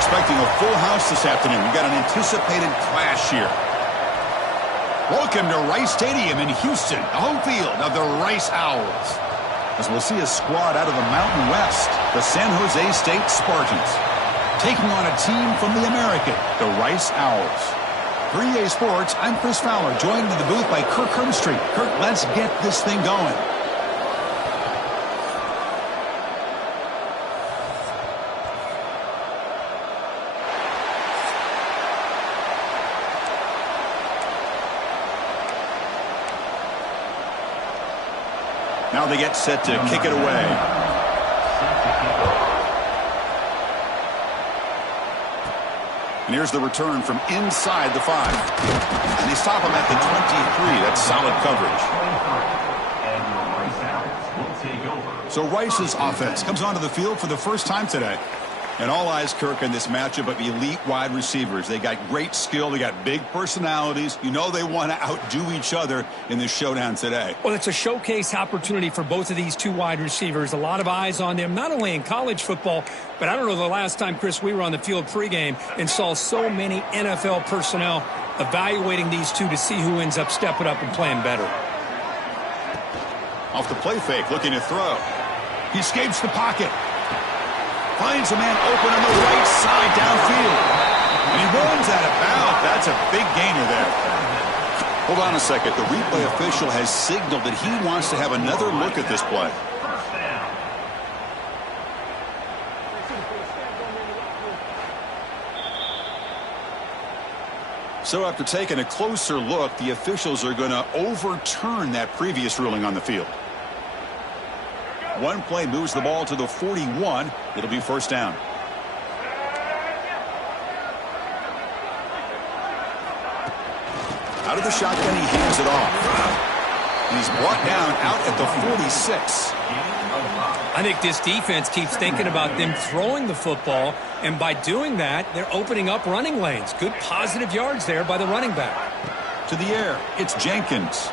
expecting a full house this afternoon. We've got an anticipated clash here. Welcome to Rice Stadium in Houston, the home field of the Rice Owls. As we'll see a squad out of the Mountain West, the San Jose State Spartans, taking on a team from the American, the Rice Owls. For EA Sports, I'm Chris Fowler, joined in the booth by Kirk Hermstreet. Kirk, let's get this thing going. Now they get set to kick it away. And here's the return from inside the 5. And they stop him at the 23. That's solid coverage. So Rice's offense comes onto the field for the first time today. And all eyes, Kirk, in this matchup of elite wide receivers. They got great skill. They got big personalities. You know they want to outdo each other in this showdown today. Well, it's a showcase opportunity for both of these two wide receivers. A lot of eyes on them, not only in college football, but I don't know the last time, Chris, we were on the field pregame and saw so many NFL personnel evaluating these two to see who ends up stepping up and playing better. Off the play fake, looking to throw. He escapes the pocket. Finds a man open on the right side downfield. And he runs out of bounds. That's a big gainer there. Hold on a second. The replay official has signaled that he wants to have another look at this play. So after taking a closer look, the officials are going to overturn that previous ruling on the field. One play moves the ball to the 41. It'll be first down. Out of the shotgun, he hands it off. He's brought down out at the 46. I think this defense keeps thinking about them throwing the football, and by doing that, they're opening up running lanes. Good positive yards there by the running back. To the air, it's Jenkins.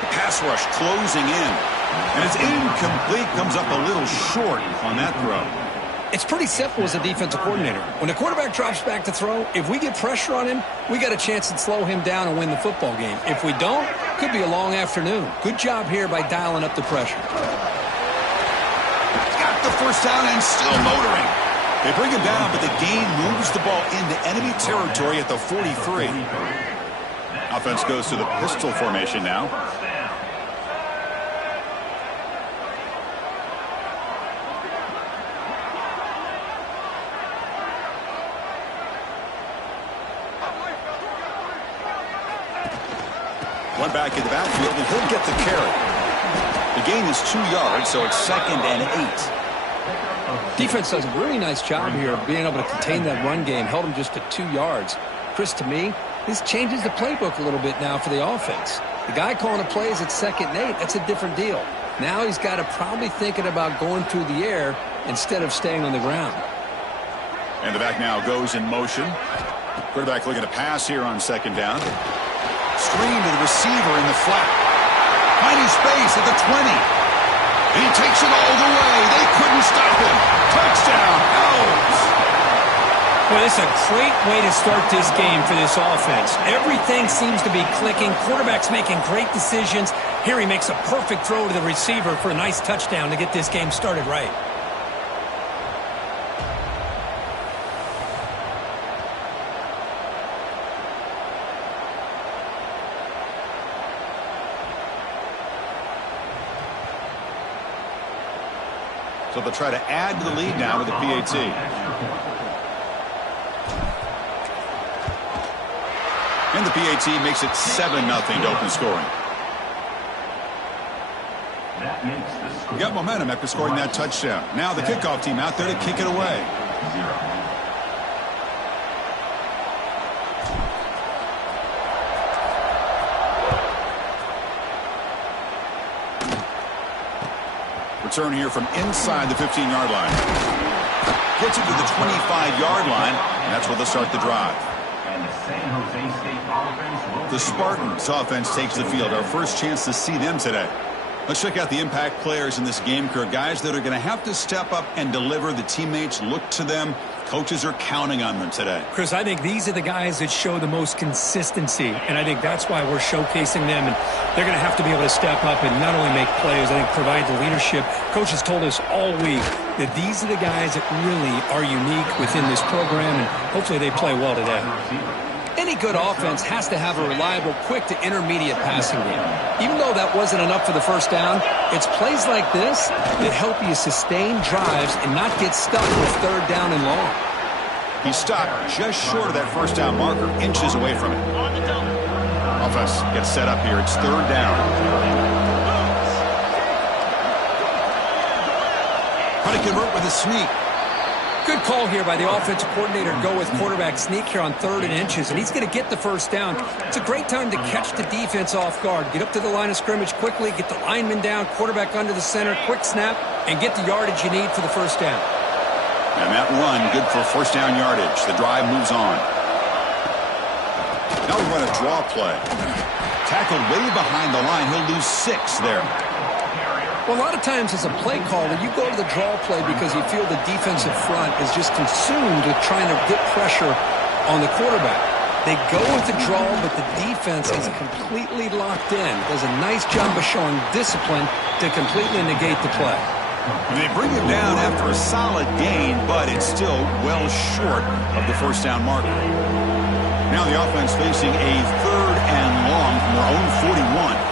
The pass rush closing in. And it's incomplete, comes up a little short on that throw. It's pretty simple as a defensive coordinator. When the quarterback drops back to throw, if we get pressure on him, we got a chance to slow him down and win the football game. If we don't, could be a long afternoon. Good job here by dialing up the pressure. Got the first down and still motoring. They bring him down, but the gain moves the ball into enemy territory at the 43. Offense goes to the pistol formation now. One back in the backfield, and he'll get the carry. The gain is 2 yards, so it's 2nd and 8. Defense does a really nice job here of being able to contain that run game. Held him just to 2 yards. Chris, to me, this changes the playbook a little bit now for the offense. The guy calling the plays at 2nd and 8, that's a different deal. Now he's got to probably thinking about going through the air instead of staying on the ground. And the back now goes in motion. Quarterback looking to pass here on 2nd down. Screen to the receiver in the flat. Finding space at the 20. He takes it all the way. They couldn't stop him. Touchdown, Owls. Well, this is a great way to start this game for this offense. Everything seems to be clicking. Quarterback's making great decisions. Here he makes a perfect throw to the receiver for a nice touchdown to get this game started right. So they'll try to add to the lead now with the PAT. And the PAT makes it 7-0 to open scoring. We got momentum after scoring that touchdown. Now the kickoff team out there to kick it away. Return here from inside the 15-yard line. Gets it to the 25-yard line, and that's where they'll start the drive. The Spartans offense takes the field. Our first chance to see them today. Let's check out the impact players in this game, Kurt. Guys that are going to have to step up and deliver. The teammates look to them. Coaches are counting on them today. Chris, I think these are the guys that show the most consistency, and I think that's why we're showcasing them. And they're going to have to be able to step up and not only make plays, I think provide the leadership. Coach has told us all week that these are the guys that really are unique within this program, and hopefully they play well today. Any good offense has to have a reliable, quick to intermediate passing game. Even though that wasn't enough for the first down, it's plays like this that help you sustain drives and not get stuck with third down and long. He stopped just short of that first down marker, inches away from it. Offense gets set up here. It's third down. How to convert with a sneak. Good call here by the offensive coordinator to go with quarterback sneak here on 3rd and inches, and he's going to get the first down. It's a great time to catch the defense off guard. Get up to the line of scrimmage quickly, get the lineman down, quarterback under the center, quick snap, and get the yardage you need for the first down. And that run, good for first down yardage. The drive moves on. Now we run a draw play. Tackled way behind the line. He'll lose 6 there. Well, a lot of times as a play caller, you go to the draw play because you feel the defensive front is just consumed with trying to get pressure on the quarterback. They go with the draw, but the defense is completely locked in. Does a nice job of showing discipline to completely negate the play. They bring him down after a solid gain, but it's still well short of the first down marker. Now the offense facing a 3rd and long from their own 41.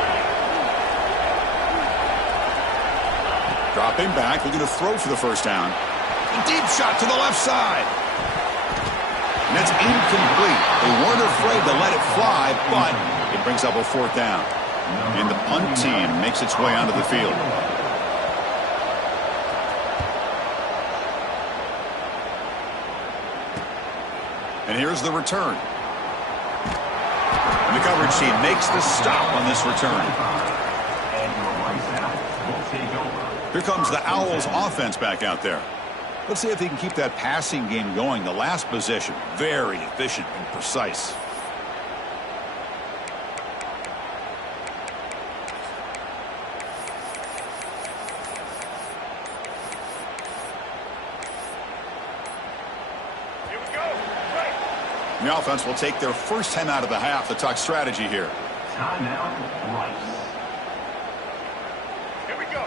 Dropping back, looking to throw for the first down. A deep shot to the left side. And that's incomplete. They weren't afraid to let it fly, but it brings up a 4th down. And the punt team makes its way onto the field. And here's the return. And the coverage team makes the stop on this return. Here comes the Owls offense back out there. Let's see if they can keep that passing game going. The last possession, very efficient and precise. Here we go. Right. The offense will take their first time out of the half to talk strategy here. Timeout, Rice. Here we go.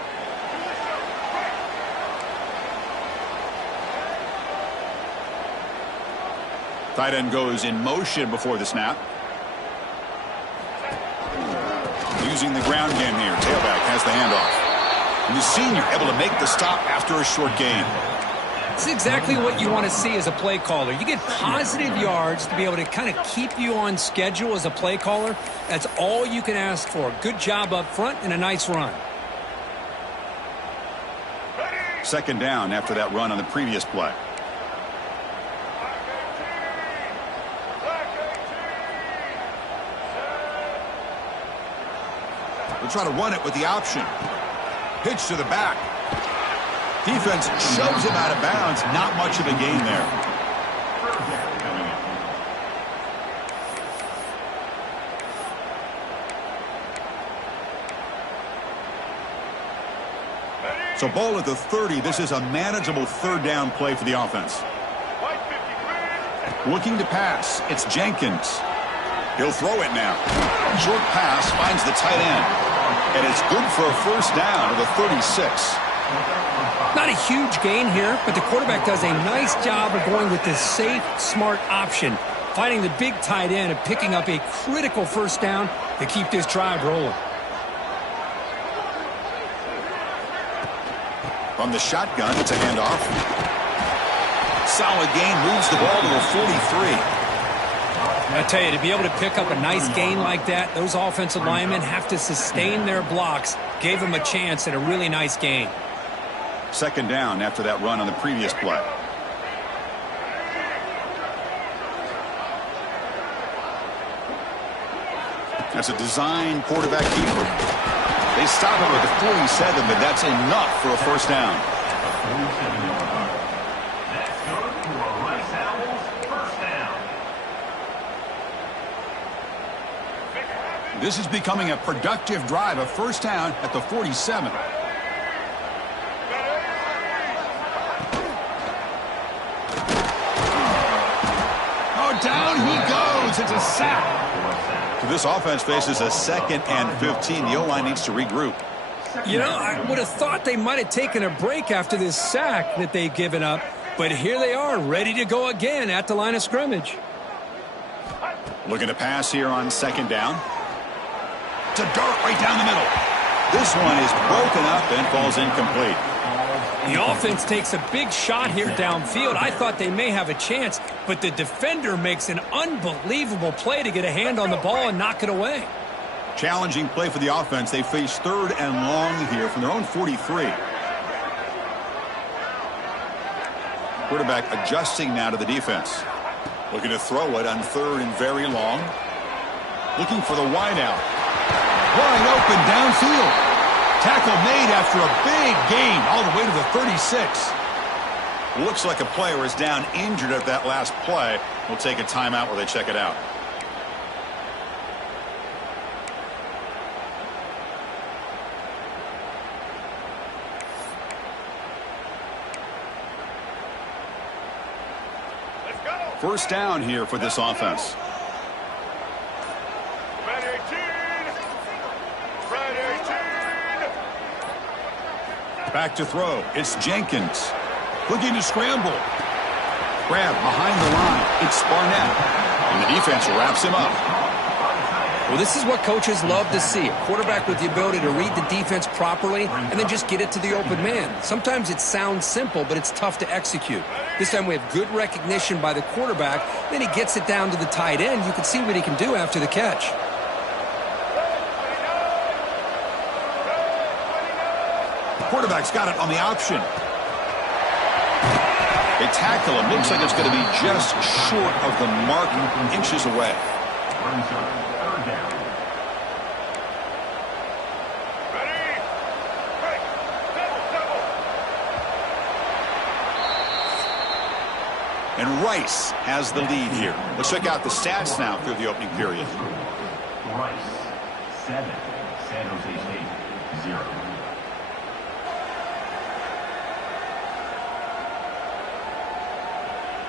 Tight end goes in motion before the snap. Using the ground game here. Tailback has the handoff. And the senior able to make the stop after a short gain. It's exactly what you want to see as a play caller. You get positive yards to be able to kind of keep you on schedule as a play caller. That's all you can ask for. Good job up front and a nice run. Second down after that run on the previous play. We'll try to run it with the option. Pitch to the back. Defense shoves him out of bounds. Not much of a gain there. So ball at the 30. This is a manageable 3rd down play for the offense. Looking to pass. It's Jenkins. He'll throw it now. Short pass finds the tight end. And it's good for a first down to the 36. Not a huge gain here, but the quarterback does a nice job of going with this safe, smart option, finding the big tight end and picking up a critical first down to keep this drive rolling. From the shotgun, it's a handoff. Solid gain, moves the ball to the 43. I tell you, to be able to pick up a nice gain like that, those offensive linemen have to sustain their blocks. Gave them a chance at a really nice gain. Second down after that run on the previous play. That's a design quarterback keeper. They stop him at the 47, but that's enough for a first down. This is becoming a productive drive, a first down at the 47. Oh, down he goes. It's a sack. So this offense faces a 2nd and 15. The O-line needs to regroup. You know, I would have thought they might have taken a break after this sack that they've given up, but here they are, ready to go again at the line of scrimmage. Looking to pass here on 2nd down. To dart right down the middle. This one is broken up and falls incomplete. The offense takes a big shot here downfield. I thought they may have a chance, but the defender makes an unbelievable play to get a hand on the ball and knock it away. Challenging play for the offense. They face 3rd and long here from their own 43. Quarterback adjusting now to the defense. Looking to throw it on 3rd and very long. Looking for the wideout. Wide open downfield. Tackle made after a big gain all the way to the 36. Looks like a player is down injured at that last play. We'll take a timeout while they check it out. First down here for this offense. Red 18. Red 18. Back to throw. It's Jenkins. Looking to scramble. Grab behind the line. It's Barnett. And the defense wraps him up. Well, this is what coaches love to see. A quarterback with the ability to read the defense properly and then just get it to the open man. Sometimes it sounds simple, but it's tough to execute. This time we have good recognition by the quarterback. Then he gets it down to the tight end. You can see what he can do after the catch. The quarterback's got it on the option. They tackle him. Looks like it's going to be just short of the mark, inches away. And Rice has the lead here. Let's check out the stats now through the opening period. Rice 7. San Jose State 0.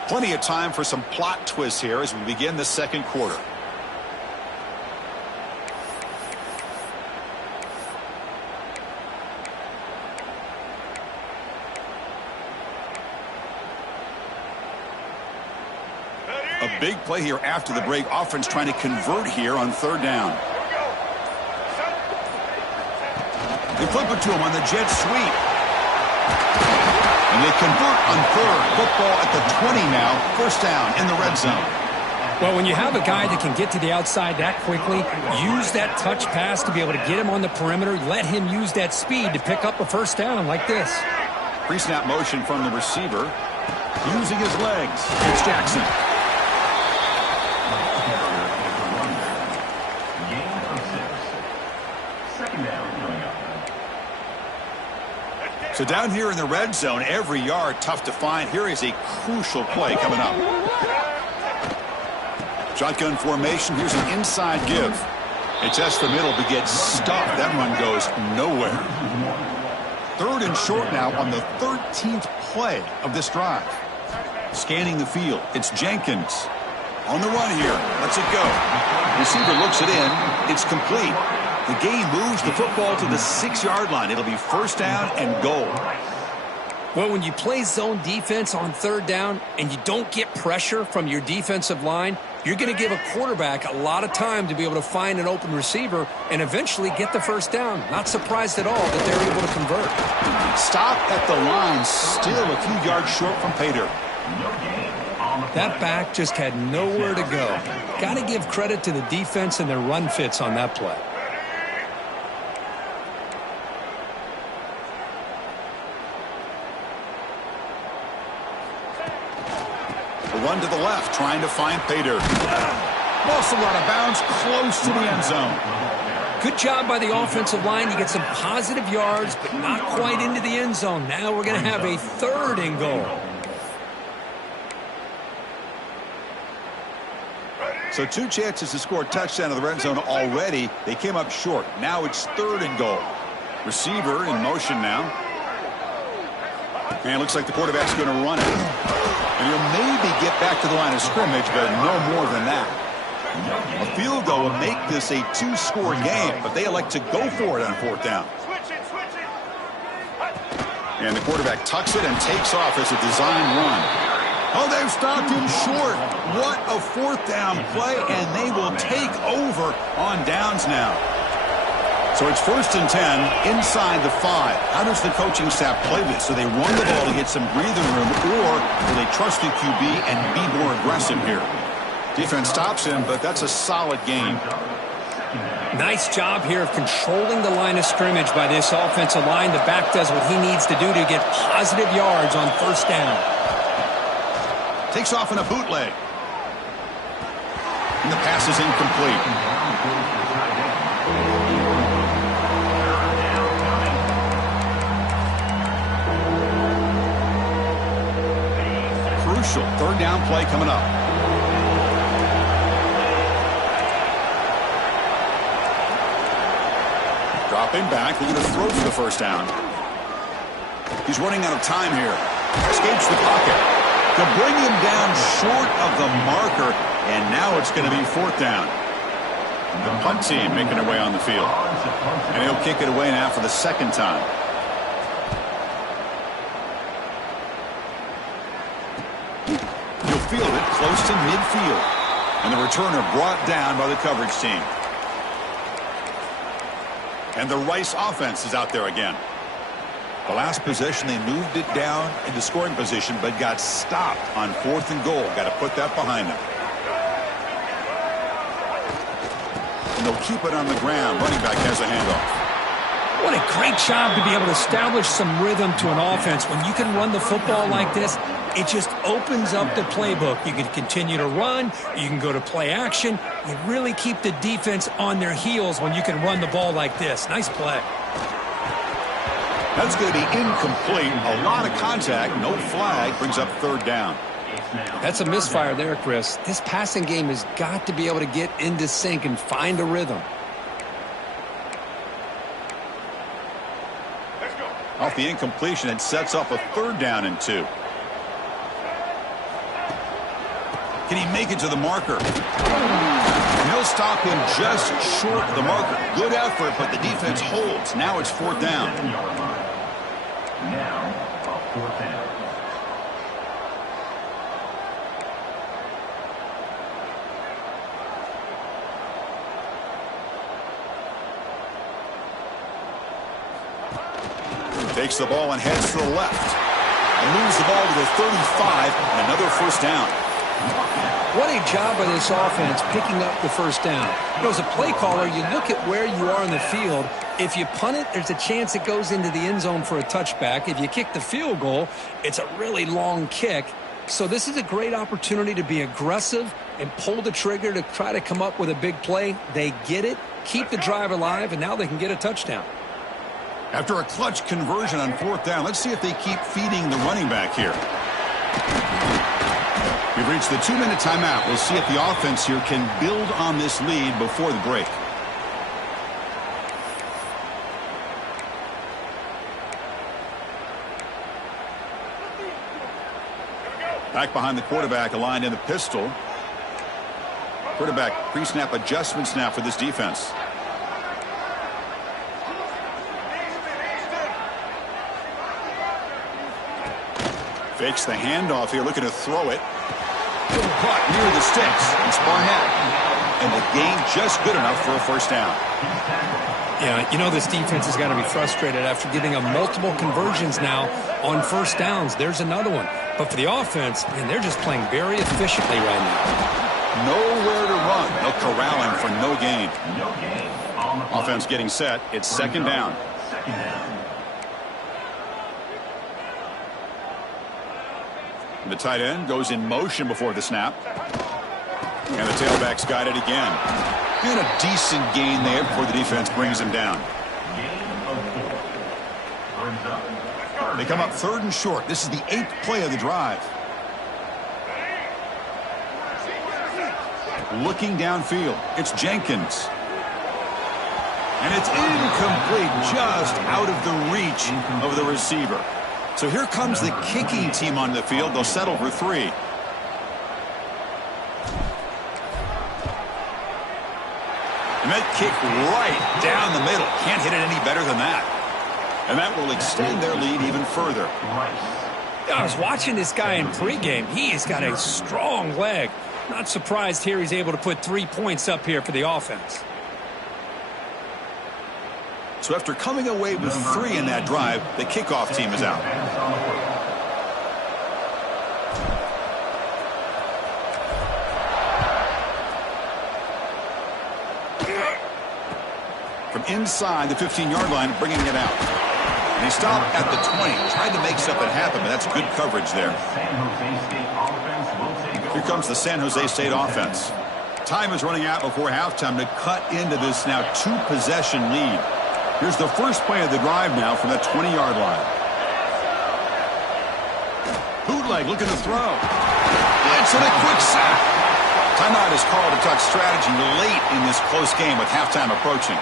Plenty of time for some plot twists here as we begin the second quarter. A big play here after the break. Offense trying to convert here on 3rd down. They flip it to him on the jet sweep. And they convert on 3rd. Football at the 20 now. First down in the red zone. Well, when you have a guy that can get to the outside that quickly, use that touch pass to be able to get him on the perimeter, let him use that speed to pick up a first down like this. Pre-snap motion from the receiver. Using his legs. It's Jackson. So down here in the red zone, every yard tough to find. Here is a crucial play coming up. Shotgun formation. Here's an inside give. It tests the middle but gets stuffed. That run goes nowhere. 3rd and short now on the 13th play of this drive. Scanning the field. It's Jenkins. On the run here. Lets it go. Receiver looks it in. It's complete. The game moves the football to the 6-yard line. It'll be first down and goal. Well, when you play zone defense on 3rd down and you don't get pressure from your defensive line, you're going to give a quarterback a lot of time to be able to find an open receiver and eventually get the first down. Not surprised at all that they're able to convert. Stop at the line, still a few yards short from pay dirt. That back just had nowhere to go. Got to give credit to the defense and their run fits on that play. Run to the left, trying to find pay dirt. Ball's still out of bounds, close to the end zone. Good job by the offensive line. You get some positive yards, but not quite into the end zone. Now we're going to have a 3rd and goal. So 2 chances to score a touchdown in the red zone already. They came up short. Now it's 3rd and goal. Receiver in motion now. And it looks like the quarterback's going to run it. And he'll maybe get back to the line of scrimmage, but no more than that. A field goal will make this a 2-score game, but they elect to go for it on 4th down. And the quarterback tucks it and takes off as a design run. Oh, they've stopped him short. What a 4th down play, and they will take over on downs now. So it's 1st and 10 inside the 5. How does the coaching staff play this? Do they run the ball to get some breathing room, or do they trust the QB and be more aggressive here? Defense stops him, but that's a solid game. Nice job here of controlling the line of scrimmage by this offensive line. The back does what he needs to do to get positive yards on 1st down. Takes off in a bootleg. And the pass is incomplete. Crucial 3rd down play coming up. Dropping back, they're going to throw for the 1st down. He's running out of time here. Escapes the pocket. To bring him down short of the marker, and now it's going to be 4th down. The punt team making their way on the field. And he'll kick it away now for the 2nd time. He'll field it close to midfield. And the returner brought down by the coverage team. And the Rice offense is out there again. The last possession, they moved it down into scoring position, but got stopped on 4th and goal. Got to put that behind them. And they'll keep it on the ground. Running back has a handoff. What a great job to be able to establish some rhythm to an offense. When you can run the football like this, it just opens up the playbook. You can continue to run. You can go to play action. You really keep the defense on their heels when you can run the ball like this. Nice play. That's going to be incomplete. A lot of contact. No flag. Brings up 3rd down. That's a misfire there, Chris. This passing game has got to be able to get into sync and find a rhythm. Off the incompletion, it sets up a 3rd down and 2. Can he make it to the marker? He'll stop him just short of the marker. Good effort, but the defense holds. Now it's 4th down. Now, a 4th down. Takes the ball and heads to the left. And moves the ball to the 35, and another 1st down. What a job by this offense picking up the 1st down. You know, as a play caller, you look at where you are in the field. If you punt it, there's a chance it goes into the end zone for a touchback. If you kick the field goal, it's a really long kick. So this is a great opportunity to be aggressive and pull the trigger to try to come up with a big play. They get it, keep the drive alive, and now they can get a touchdown. After a clutch conversion on 4th down, let's see if they keep feeding the running back here. We've reached the 2-minute timeout. We'll see if the offense here can build on this lead before the break. Back behind the quarterback, aligned in the pistol. Quarterback pre-snap adjustments now for this defense. Fakes the handoff here, looking to throw it. Caught near the sticks. It's Barnett. And the gain just good enough for a 1st down. Yeah, you know this defense has got to be frustrated after giving them multiple conversions now on 1st downs. There's another one. But for the offense, man, they're just playing very efficiently right now. Nowhere to run. They'll corral him for no gain. Offense getting set. It's 2nd down. The tight end goes in motion before the snap. And the tailback's got it again. And a decent gain there before the defense brings him down. They come up 3rd and short. This is the 8th play of the drive. looking downfield. It's Jenkins. And it's incomplete, just out of the reach of the receiver. So here comes the kicking team on the field. They'll settle for 3. And that kick right down the middle. Can't hit it any better than that. And that will extend their lead even further. I was watching this guy in pregame. He has got a strong leg. Not surprised here he's able to put 3 points up here for the offense. So after coming away with 3 in that drive, the kickoff team is out. From inside the 15-yard line, bringing it out. And he stopped at the 20, tried to make something happen, but that's good coverage there. Here comes the San Jose State offense. Time is running out before halftime to cut into this now 2-possession lead. Here's the first play of the drive now from that 20-yard line. Bootleg looking to throw. Blitz and a quick sack. Timeout is called to talk strategy late in this close game with halftime approaching.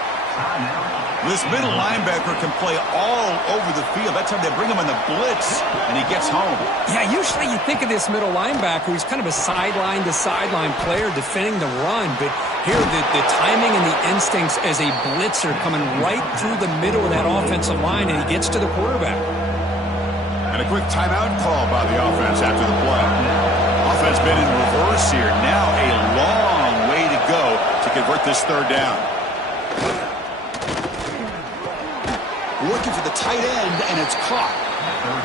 This middle linebacker can play all over the field. That's how they bring him in the blitz, and he gets home. Yeah, usually you think of this middle linebacker, he's kind of a sideline-to-sideline player defending the run, but here the timing and the instincts as a blitzer coming right through the middle of that offensive line, and he gets to the quarterback. And a quick timeout call by the offense after the play. Offense been in reverse here. Now a long way to go to convert this 3rd down. Looking for the tight end, and it's caught.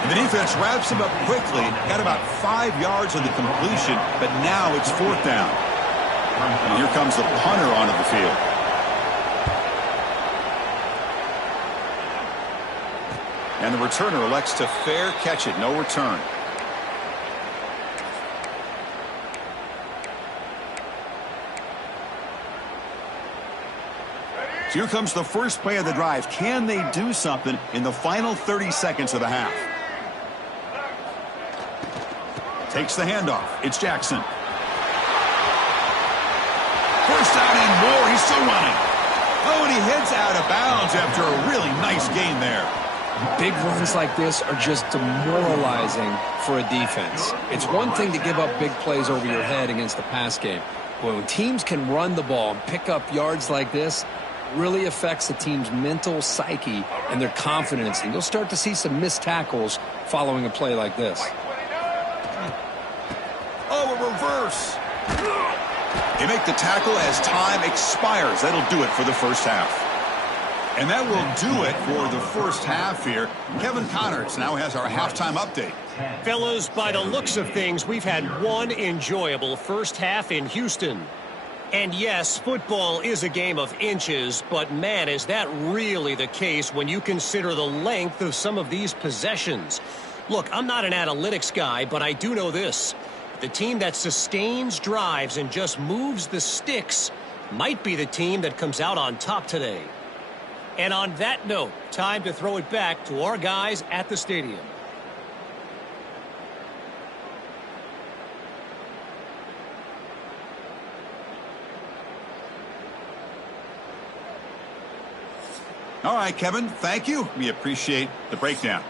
And the defense wraps him up quickly. Got about 5 yards on the completion, but now it's 4th down. And here comes the punter onto the field. And the returner elects to fair catch it. No return. So here comes the first play of the drive. Can they do something in the final 30 seconds of the half? Takes the handoff. It's Jackson. First down and more. He's still running. Oh, and he heads out of bounds after a really nice gain there. Big runs like this are just demoralizing for a defense. It's one thing to give up big plays over your head against the pass game. But when teams can run the ball and pick up yards like this, really affects the team's mental psyche and their confidence. And you'll start to see some missed tackles following a play like this. Oh, a reverse. They make the tackle as time expires. That'll do it for the first half. And that will do it for the first half here. Kevin Connors now has our halftime update. Fellas, by the looks of things, we've had one enjoyable first half in Houston. And yes, football is a game of inches, but man, is that really the case when you consider the length of some of these possessions. Look, I'm not an analytics guy, but I do know this. The team that sustains drives and just moves the sticks might be the team that comes out on top today. And on that note, time to throw it back to our guys at the stadium. All right, Kevin, thank you. We appreciate the breakdown.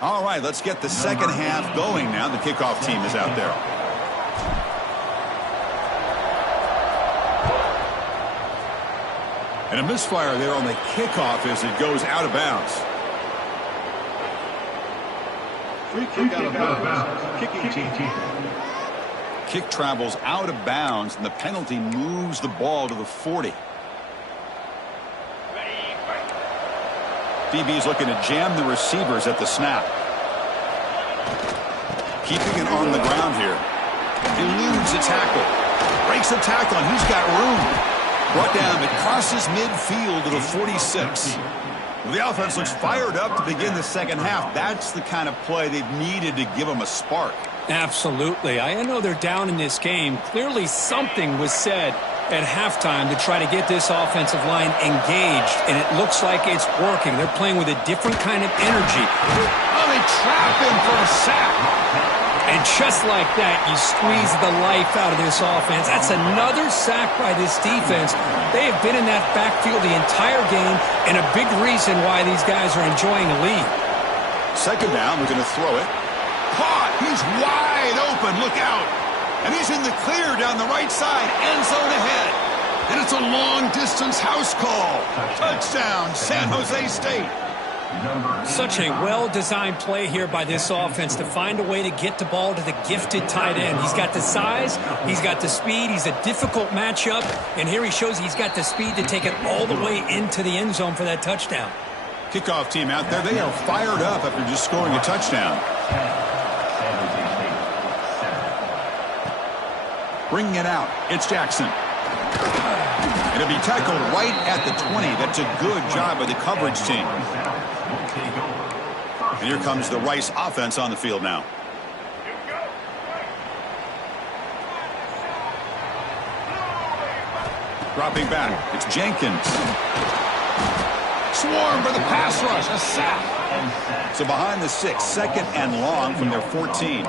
All right, let's get the second half going now. The kickoff team is out there. And a misfire there on the kickoff as it goes out of bounds. Free kick out of bounds. Kicking team. Kick travels out of bounds, and the penalty moves the ball to the 40. DB is looking to jam the receivers at the snap. Keeping it on the ground here. Eludes a tackle. Breaks a tackle, and he's got room. Brought down, it crosses midfield to the 46. Well, the offense looks fired up to begin the second half. That's the kind of play they've needed to give them a spark. Absolutely. I know they're down in this game. Clearly something was said at halftime to try to get this offensive line engaged, and it looks like it's working. They're playing with a different kind of energy. Oh, they trap him for a sack. And just like that, you squeeze the life out of this offense. That's another sack by this defense. They have been in that backfield the entire game, and a big reason why these guys are enjoying a lead. Second down, we're going to throw it. Caught! He's wide open. Look out. And he's in the clear down the right side. End zone ahead. And it's a long-distance house call. Touchdown, San Jose State. Such a well-designed play here by this offense to find a way to get the ball to the gifted tight end. He's got the size, he's got the speed, he's a difficult matchup, and here he shows he's got the speed to take it all the way into the end zone for that touchdown. Kickoff team out there, they are fired up after just scoring a touchdown. Bringing it out, it's Jackson. It'll be tackled right at the 20. That's a good job by the coverage team. And here comes the Rice offense on the field now. Dropping back, it's Jenkins. Swarm for the pass rush, a sack. So behind the 6, second and long from their 14.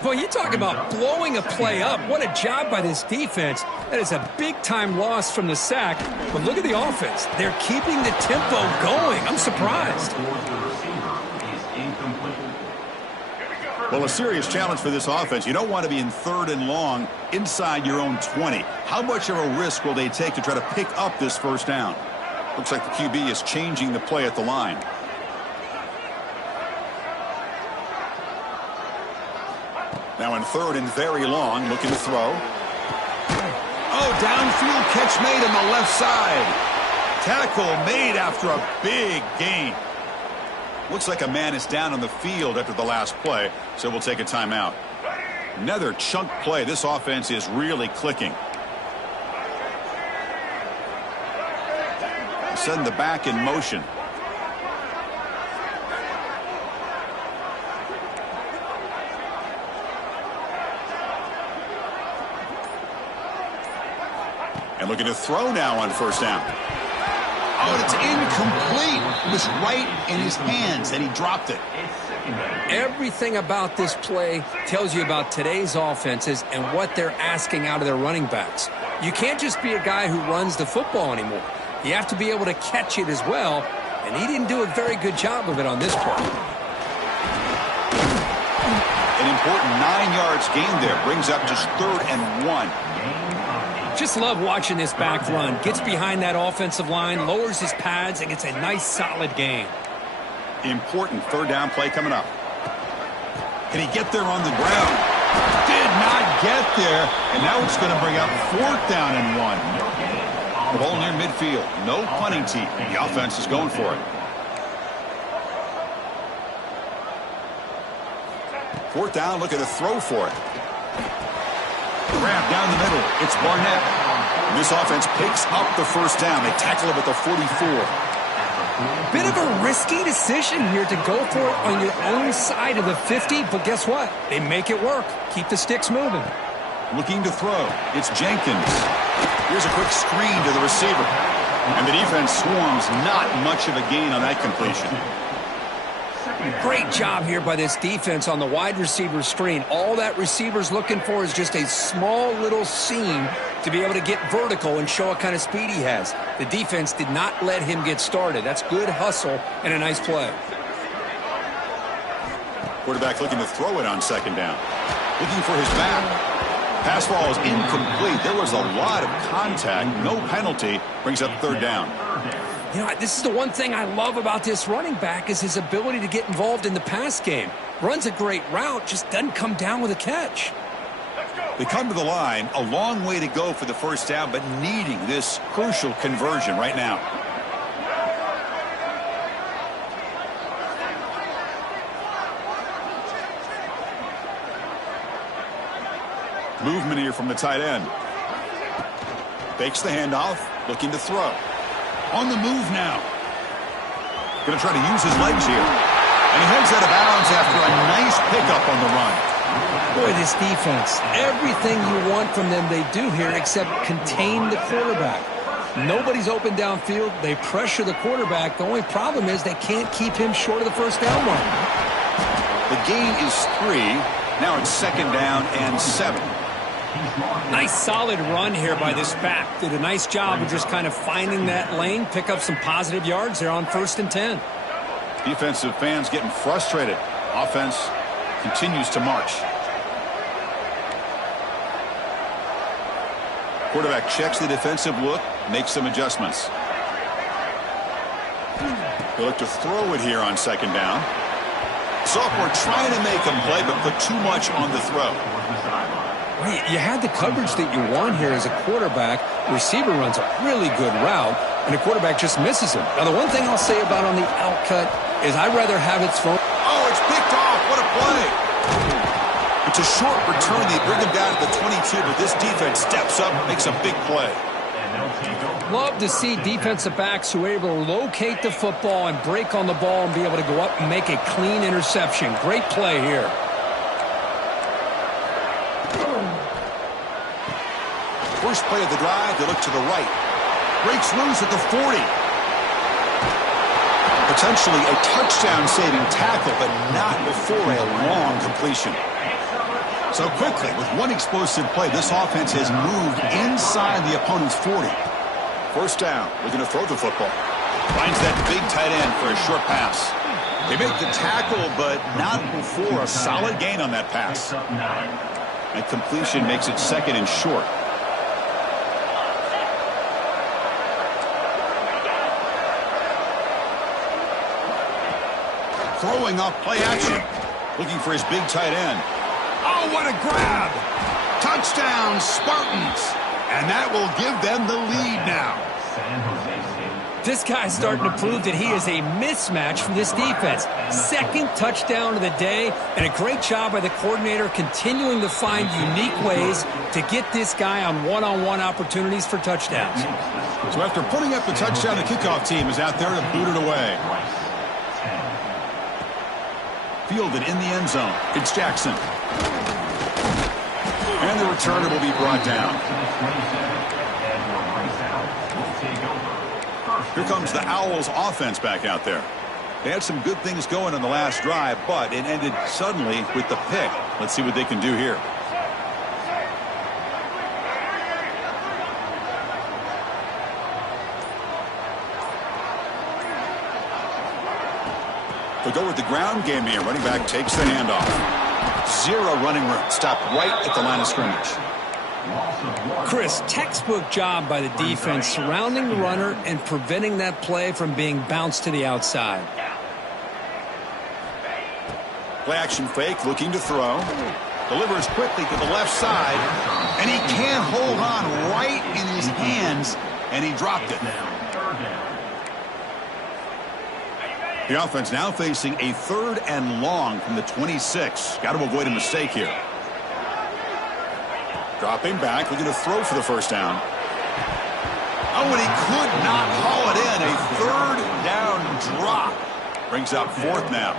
Boy, you talk about blowing a play up. What a job by this defense. That is a big-time loss from the sack. But look at the offense. They're keeping the tempo going. I'm surprised. Well, a serious challenge for this offense. You don't want to be in third and long inside your own 20. How much of a risk will they take to try to pick up this first down? Looks like the QB is changing the play at the line. Now in third and very long, looking to throw. Oh, downfield catch made on the left side. Tackle made after a big gain. Looks like a man is down on the field after the last play, so we'll take a timeout. Another chunk play. This offense is really clicking. Send the back in motion. And looking to throw now on first down. Oh, it's incomplete. It was right in his hands, and he dropped it. Everything about this play tells you about today's offenses and what they're asking out of their running backs. You can't just be a guy who runs the football anymore. You have to be able to catch it as well, and he didn't do a very good job of it on this play. An important 9 yards gain there. Brings up just 3rd and 1. Just love watching this back run. Gets behind that offensive line, lowers his pads, and gets a nice solid gain. Important third down play coming up. Can he get there on the ground? Did not get there, and now it's going to bring up 4th down and 1. The ball near midfield. No punting team. The offense is going for it. 4th down, looking to throw for it. Grab down the middle. It's Barnett. This offense picks up the first down. They tackle him at the 44. Bit of a risky decision here to go for it on your own side of the 50, but guess what? They make it work. Keep the sticks moving. Looking to throw. It's Jenkins. Here's a quick screen to the receiver. And the defense swarms. Not much of a gain on that completion. Great job here by this defense on the wide receiver screen. All that receiver's looking for is just a small little seam to be able to get vertical and show what kind of speed he has. The defense did not let him get started. That's good hustle and a nice play. Quarterback looking to throw it on second down. Looking for his back. Pass ball is incomplete. There was a lot of contact. No penalty. Brings up 3rd down. You know, this is the one thing I love about this running back is his ability to get involved in the pass game. Runs a great route, just doesn't come down with a catch. They come to the line, a long way to go for the first down, but needing this crucial conversion right now. Movement here from the tight end. Fakes the handoff, looking to throw. On the move now. Going to try to use his legs here. And he heads out of bounds after a nice pickup on the run. Boy, this defense, everything you want from them they do here except contain the quarterback. Nobody's open downfield. They pressure the quarterback. The only problem is they can't keep him short of the first down line. The gain is 3. Now it's 2nd down and 7. Nice solid run here by this back. Did a nice job of just kind of finding that lane, pick up some positive yards there on 1st and 10. Defensive fans getting frustrated. Offense continues to march. Quarterback checks the defensive look, makes some adjustments. They look to throw it here on 2nd down. Sophomore trying to make him play, but put too much on the throw. Well, you had the coverage that you want here as a quarterback. The receiver runs a really good route, and the quarterback just misses him. Now, the one thing I'll say about on the outcut is I'd rather have it thrown. Oh, it's picked off. What a play. It's a short return. They bring him down to the 22, but this defense steps up and makes a big play. Love to see defensive backs who are able to locate the football and break on the ball and be able to go up and make a clean interception. Great play here. First play of the drive, they look to the right. Breaks loose at the 40. Potentially a touchdown-saving tackle, but not before a long completion. So quickly, with one explosive play, this offense has moved inside the opponent's 40. First down, looking to throw the football. Finds that big tight end for a short pass. They make the tackle, but not before a solid gain on that pass. That completion makes it 2nd and short. Throwing off play action. Looking for his big tight end. Oh, what a grab! Touchdown, Spartans! And that will give them the lead now. This guy's starting to prove that he is a mismatch for this defense. 2nd touchdown of the day, and a great job by the coordinator continuing to find unique ways to get this guy on one-on-one opportunities for touchdowns. So after putting up the touchdown, the kickoff team is out there to boot it away. Fielded in the end zone. It's Jackson. And the returner will be brought down. Here comes the Owls offense back out there. They had some good things going on the last drive, but it ended suddenly with the pick. Let's see what they can do here. They'll go with the ground game here. Running back takes the handoff. 0 running room. Stopped right at the line of scrimmage. Chris, textbook job by the defense surrounding the runner and preventing that play from being bounced to the outside. Play action fake, looking to throw. Delivers quickly to the left side. And he can't hold on right in his hands. And he dropped it. The offense now facing a 3rd and long from the 26. Got to avoid a mistake here. Dropping back, looking to throw for the first down. Oh, and he could not haul it in. A 3rd down drop. Brings up 4th now.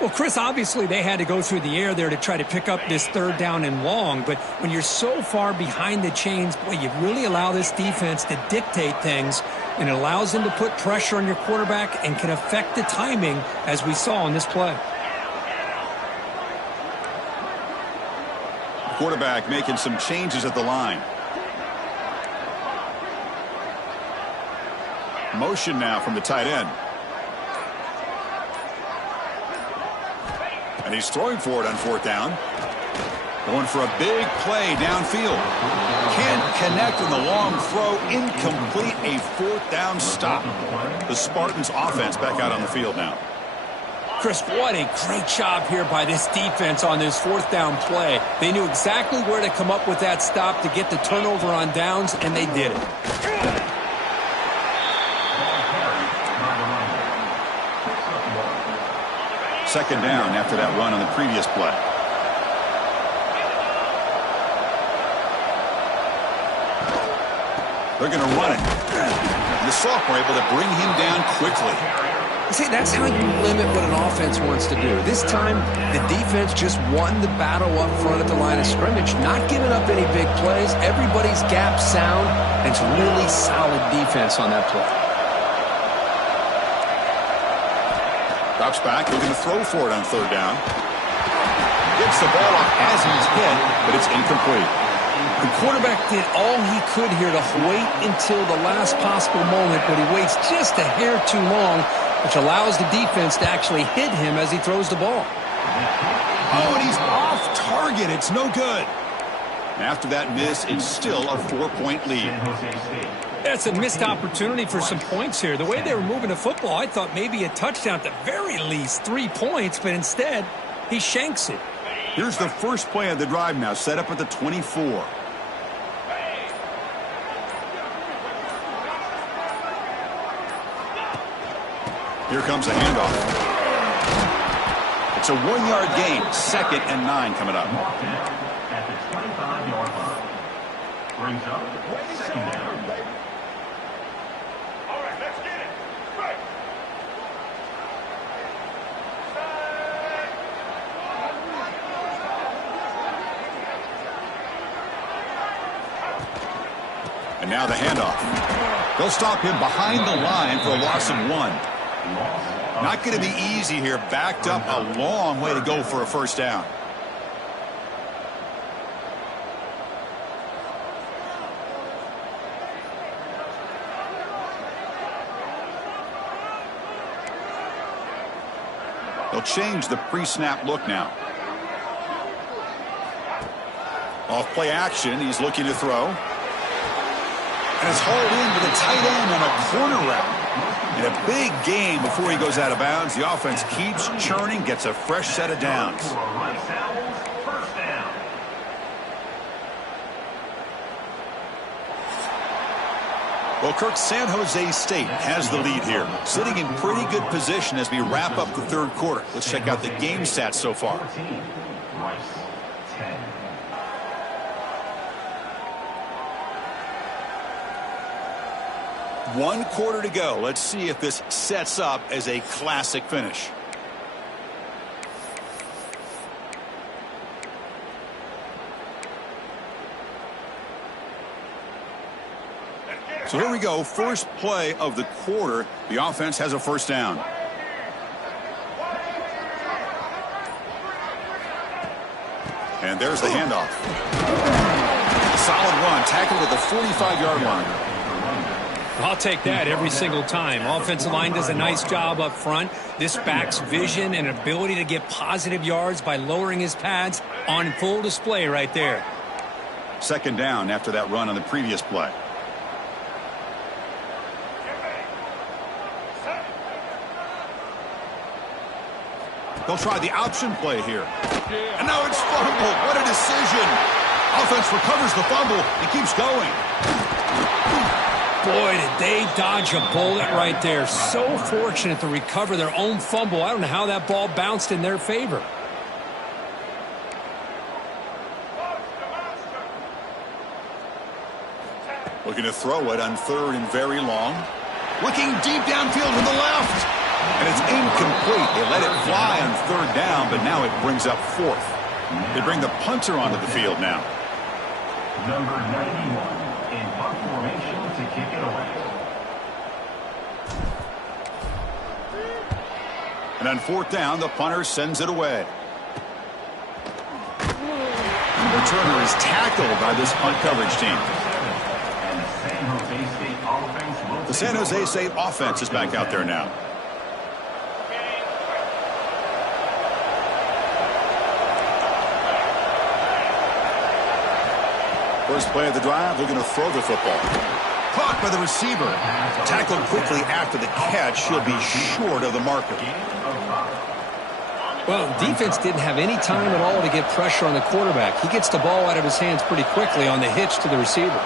Well, Chris, obviously they had to go through the air there to try to pick up this 3rd down and long, but when you're so far behind the chains, boy, you really allow this defense to dictate things, and it allows them to put pressure on your quarterback and can affect the timing, as we saw on this play. Quarterback making some changes at the line. Motion now from the tight end. And he's throwing for it on 4th down. Going for a big play downfield. Can't connect on the long throw. Incomplete. A 4th down stop. The Spartans offense back out on the field now. Chris, what a great job here by this defense on this 4th down play. They knew exactly where to come up with that stop to get the turnover on downs, and they did it. Second down after that run on the previous play. They're going to run it. And the sophomore able to bring him down quickly. See, that's how you limit what an offense wants to do. This time, the defense just won the battle up front at the line of scrimmage, not giving up any big plays. Everybody's gap sound, and it's really solid defense on that play. Drops back, looking to throw for it on third down. Gets the ball off as he's hit, but it's incomplete. The quarterback did all he could here to wait until the last possible moment, but he waits just a hair too long, which allows the defense to actually hit him as he throws the ball. Oh, and he's off target. It's no good. And after that miss, it's still a 4-point lead. That's a missed opportunity for some points here. The way they were moving the football, I thought maybe a touchdown at the very least, 3 points, but instead, he shanks it. Here's the first play of the drive now, set up at the 24. Here comes a handoff. It's a 1-yard gain, 2nd and 9 coming up. At the 25-yard line. Brings up second down. All right, let's get it. Right. And now the handoff. They'll stop him behind the line for a loss of 1. Not going to be easy here. Backed up a long way to go for a first down. They'll change the pre-snap look now. Off play action. He's looking to throw. And it's hauled in with a tight end on a corner route. In a big game before he goes out of bounds, the offense keeps churning, gets a fresh set of downs. First down. Well, Kirk, San Jose State has the lead here, sitting in pretty good position as we wrap up the third quarter. Let's check out the game stats so far. 14. Rice, 10. One quarter to go. Let's see if this sets up as a classic finish. So here we go. First play of the quarter. The offense has a first down. And there's the handoff. Solid run. Tackled at the 45-yard line. I'll take that every single time. Offensive line does a nice job up front. This back's vision and ability to get positive yards by lowering his pads on full display right there. Second down after that run on the previous play. They'll try the option play here. And now it's fumbled. What a decision. Offense recovers the fumble and keeps going. Boy, did they dodge a bullet right there. So fortunate to recover their own fumble. I don't know how that ball bounced in their favor. Looking to throw it on third and very long. Looking deep downfield to the left. And it's incomplete. They let it fly on third down, but now it brings up fourth. They bring the punter onto the field now. Number 91 in punt formation to kick it away. And on fourth down, the punter sends it away. The returner is tackled by this punt coverage team. The San Jose State offense is back out there now. First play of the drive, they're going to throw the football. Caught by the receiver. Tackled quickly after the catch. He'll be short of the marker. Well, defense didn't have any time at all to get pressure on the quarterback. He gets the ball out of his hands pretty quickly on the hitch to the receiver.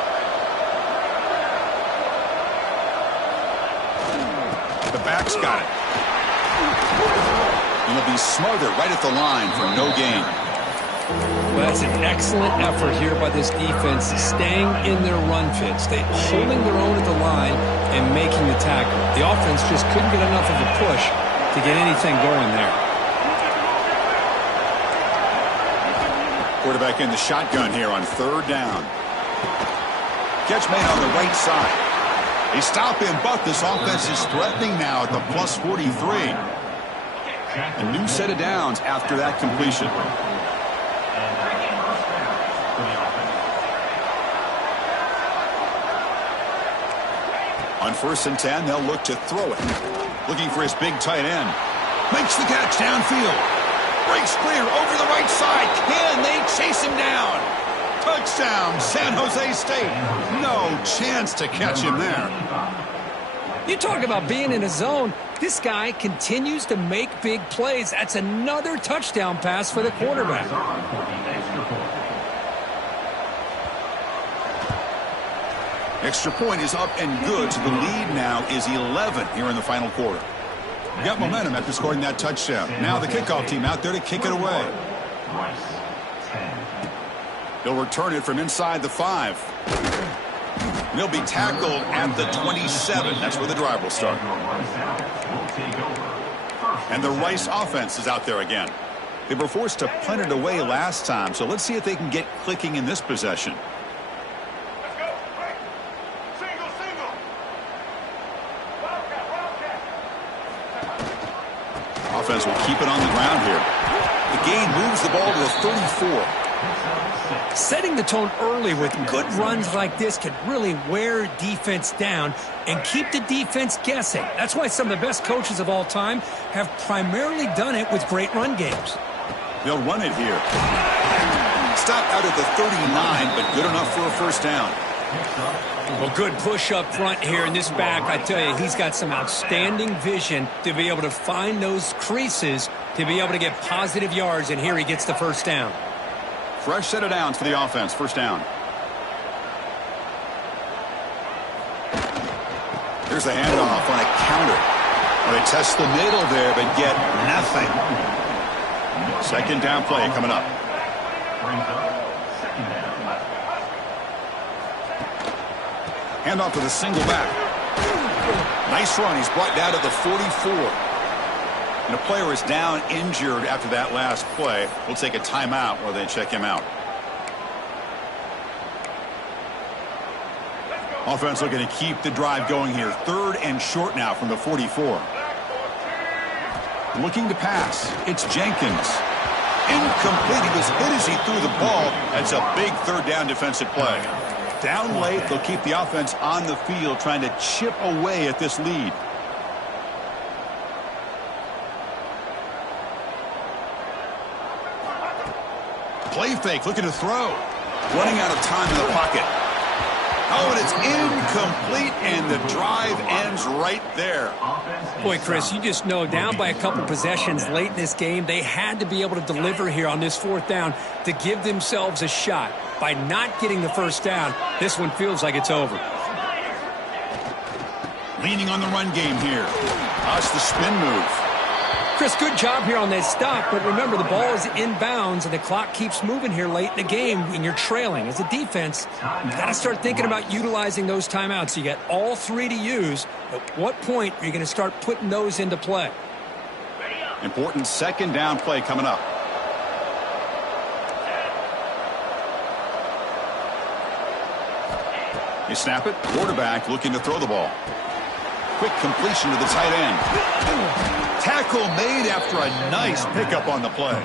The back's got it. And he'll be smothered right at the line for no gain. Well, that's an excellent effort here by this defense, staying in their run fit, holding their own at the line and making the tackle. The offense just couldn't get enough of a push to get anything going there. Quarterback in the shotgun here on 3rd down. Catch made on the right side. They stop him, but this offense is threatening now at the plus 43. A new set of downs after that completion. On 1st and 10, they'll look to throw it. Looking for his big tight end. Makes the catch downfield. Breaks clear over the right side. Can they chase him down? Touchdown, San Jose State. No chance to catch him there. You talk about being in a zone. This guy continues to make big plays. That's another touchdown pass for the quarterback. Extra point is up and good, so the lead now is 11 here in the final quarter. Got momentum after scoring that touchdown. Now the kickoff team out there to kick it away. They'll return it from inside the 5. They'll be tackled at the 27. That's where the drive will start. And the Rice offense is out there again. They were forced to punt it away last time, so let's see if they can get clicking in this possession. Offense will keep it on the ground here. The gain moves the ball to the 34. Setting the tone early with good runs like this can really wear defense down and keep the defense guessing. That's why some of the best coaches of all time have primarily done it with great run games. They'll run it here. Stopped out at the 39, but good enough for a 1st down. Well, good push up front here in this back. I tell you, he's got some outstanding vision to be able to find those creases to be able to get positive yards, and here he gets the 1st down. Fresh set of downs for the offense. 1st down. Here's the handoff on a counter. Well, they test the middle there, but get nothing. 2nd down play coming up. Handoff to the single back. Nice run. He's brought down to the 44. And a player is down injured after that last play. We'll take a timeout while they check him out. Offense looking to keep the drive going here. 3rd and short now from the 44. Looking to pass. It's Jenkins. Incomplete. He was hit as he threw the ball. That's a big 3rd down defensive play. Down late, they'll keep the offense on the field trying to chip away at this lead. Play fake, looking to throw. Running out of time in the pocket. Oh, and it's incomplete, and the drive ends right there. Boy, Chris, you just know down by a couple possessions late in this game, they had to be able to deliver here on this 4th down to give themselves a shot. By not getting the 1st down, this one feels like it's over. Leaning on the run game here. That's the spin move. Chris, good job here on that stop, but remember the ball is inbounds and the clock keeps moving here late in the game and you're trailing. As a defense, you got to start thinking about utilizing those timeouts. You got all 3 to use. At what point are you going to start putting those into play? Important 2nd down play coming up. You snap it. Quarterback looking to throw the ball. Quick completion to the tight end. Tackle made after a nice pickup on the play.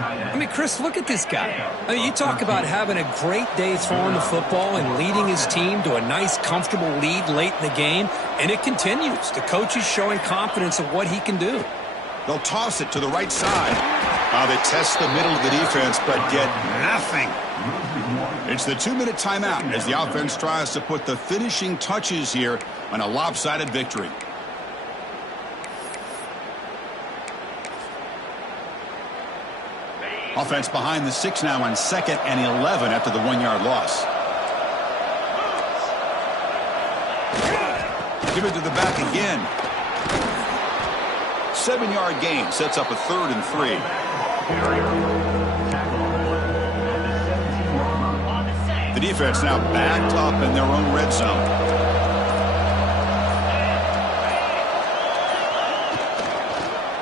I mean, Chris, look at this guy. I mean, you talk about having a great day throwing the football and leading his team to a nice, comfortable lead late in the game, and it continues. The coach is showing confidence of what he can do. They'll toss it to the right side. They test the middle of the defense, but get nothing. It's the 2-minute timeout as the offense tries to put the finishing touches here on a lopsided victory. Offense behind the 6 now on 2nd and 11 after the 1-yard loss. Give it to the back again. 7-yard gain sets up a 3rd and 3. defense now backed up in their own red zone.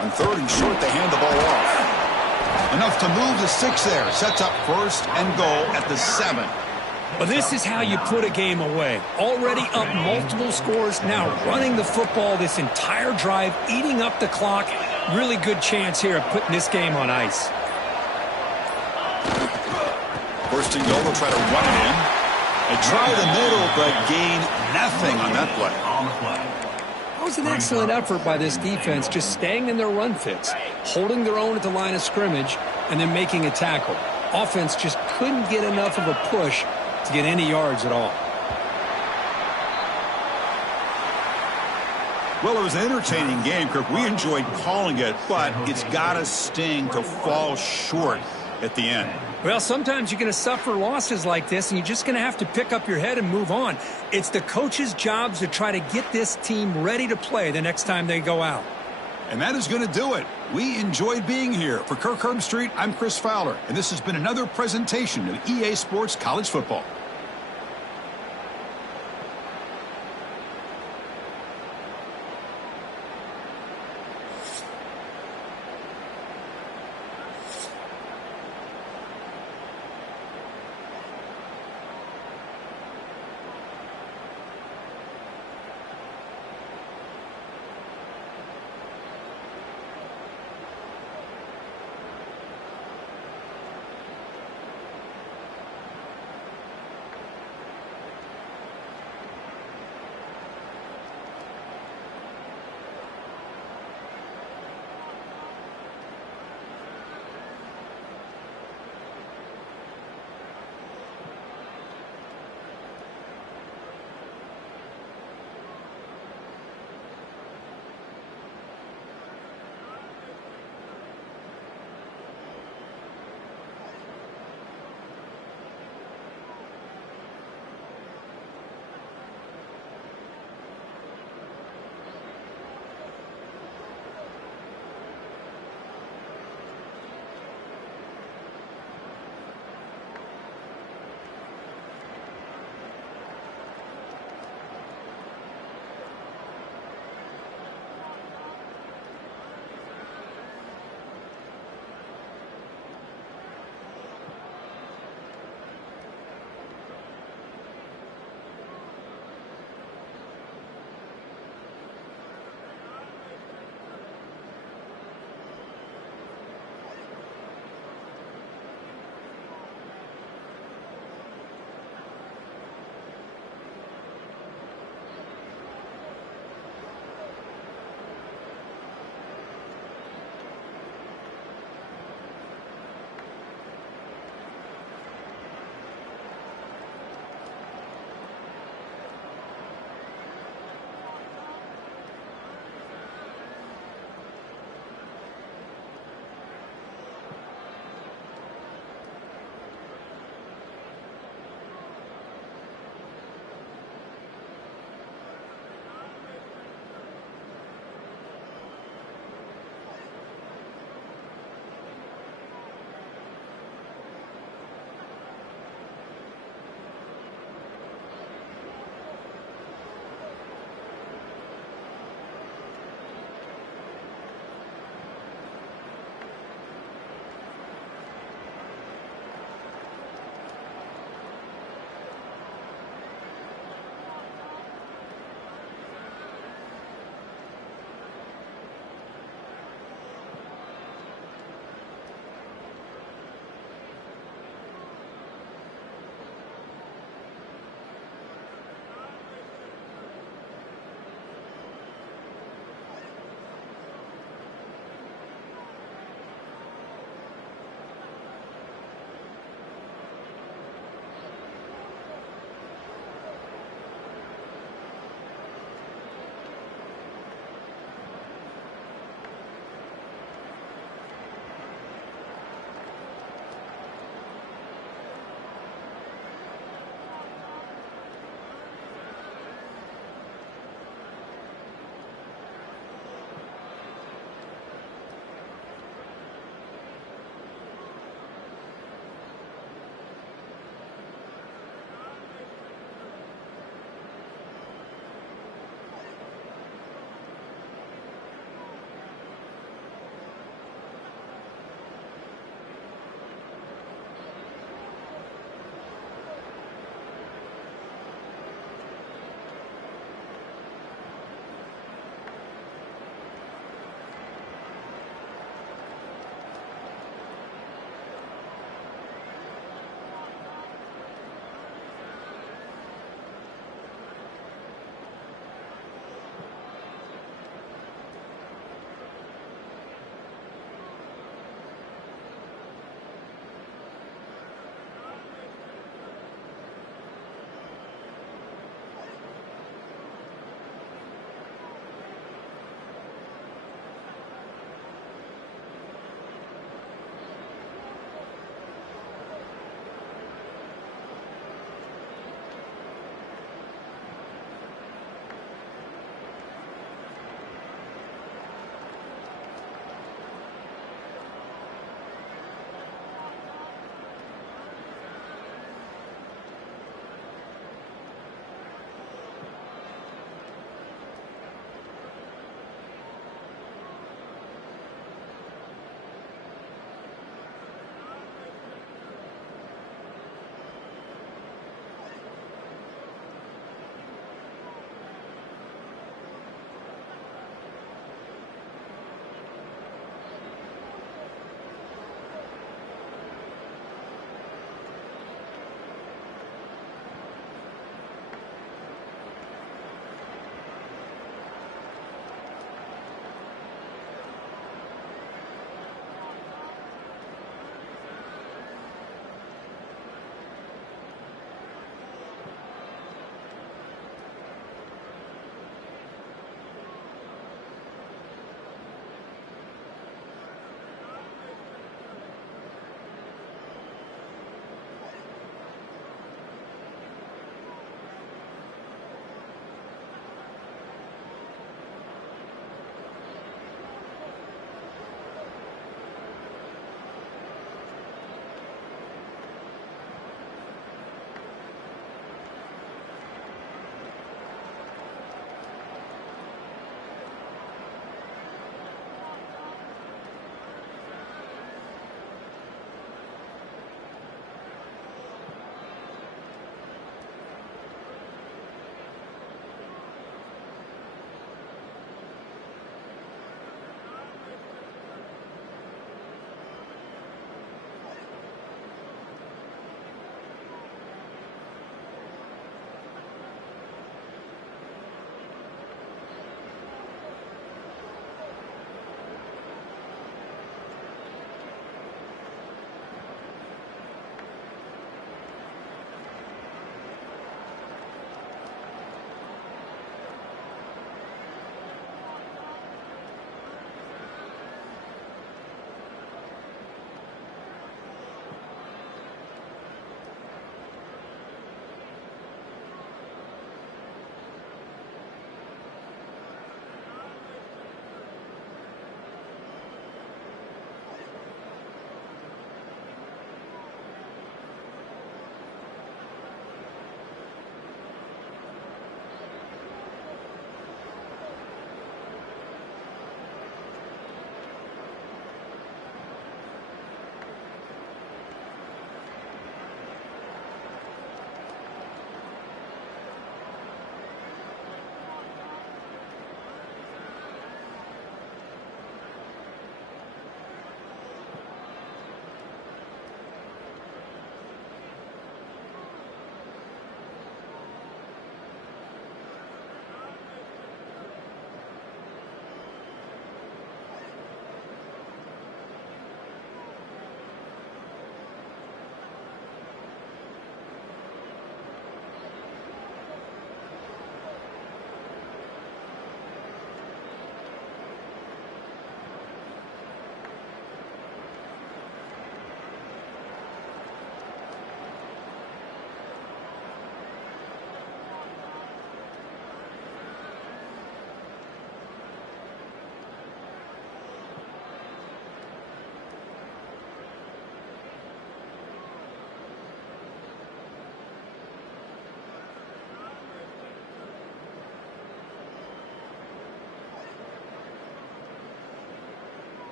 On 3rd and short, they hand the ball off. Enough to move the 6 there. Sets up 1st and goal at the 7. Well, this is how you put a game away. Already up multiple scores, now running the football this entire drive, eating up the clock. Really good chance here of putting this game on ice. 1st and goal, they'll try to run it in. They try the middle, but gain nothing on that play. On the play. That was an excellent effort by this defense, just staying in their run fits, holding their own at the line of scrimmage, and then making a tackle. Offense just couldn't get enough of a push to get any yards at all. Well, it was an entertaining game, Kirk. We enjoyed calling it, but it's got to sting to fall short at the end. Well, sometimes you're going to suffer losses like this, and you're just going to have to pick up your head and move on. It's the coach's job to try to get this team ready to play the next time they go out. And that is going to do it. We enjoyed being here. For Kirk Herbstreit, I'm Chris Fowler, and this has been another presentation of EA Sports College Football.